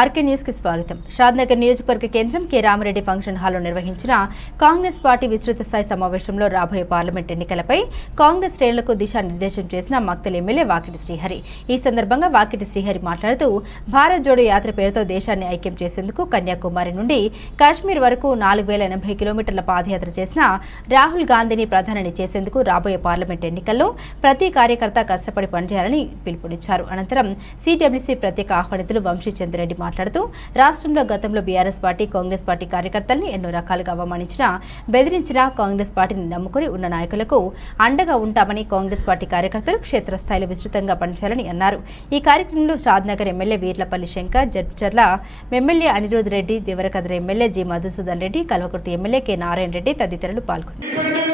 RK news కి స్వాగతం. షాద్నగర్ నియోజకవర్గ కేంద్రం కె రామిరెడ్డి ఫంక్షన్ హాల్లో నిర్వహించిన కాంగ్రెస్ పార్టీ విస్తృత స్థాయి సమావేశంలో రాబోయే పార్లమెంట్ ఎన్నికలపై కాంగ్రెస్ శ్రేణులకు దిశానిర్దేశం చేసిన మక్తల్ ఎమ్మెల్యే వాకిటి శ్రీహరి. ఈ సందర్భంగా వాకిటి శ్రీహరి మాట్లాడుతూ భారత్ జోడో యాత్ర పేరుతో దేశాన్ని ఐక్యం చేసేందుకు కన్యాకుమారి నుండి కాశ్మీర్ వరకు 4080 కిలోమీటర్ల పాదయాత్ర చేసిన రాహుల్ గాంధీని ప్రధానిని చేసేందుకు రాబోయే పార్లమెంట్ ఎన్నికల్లో ప్రతి కార్యకర్త కష్టపడి పనిచేయాలని పిలుపునిచ్చారు. అనంతరం సిడబ్ల్యూసీ ప్రత్యేక ఆహ్వానితులు వంశీచంద్రెడ్డి మాట్లాడుతూ రాష్ట్రంలో గతంలో బీఆర్ఎస్ పార్టీ కాంగ్రెస్ పార్టీ కార్యకర్తల్ని ఎన్నో రకాలుగా అవమానించిన బెదిరించిన కాంగ్రెస్ పార్టీని నమ్ముకుని ఉన్న నాయకులకు అండగా ఉంటామని కాంగ్రెస్ పార్టీ కార్యకర్తలు క్షేత్రస్థాయిలో విస్తృతంగా పనిచేయాలని అన్నారు. ఈ కార్యక్రమంలో Shadnagar MLA Veerlapalli Shankar, Jadcherla MLA Anirudh Reddy, Devarakadra MLA G Madhusudan Reddy, Kalwakurthy MLA K Narayana Reddy తదితరులు పాల్గొన్నారు.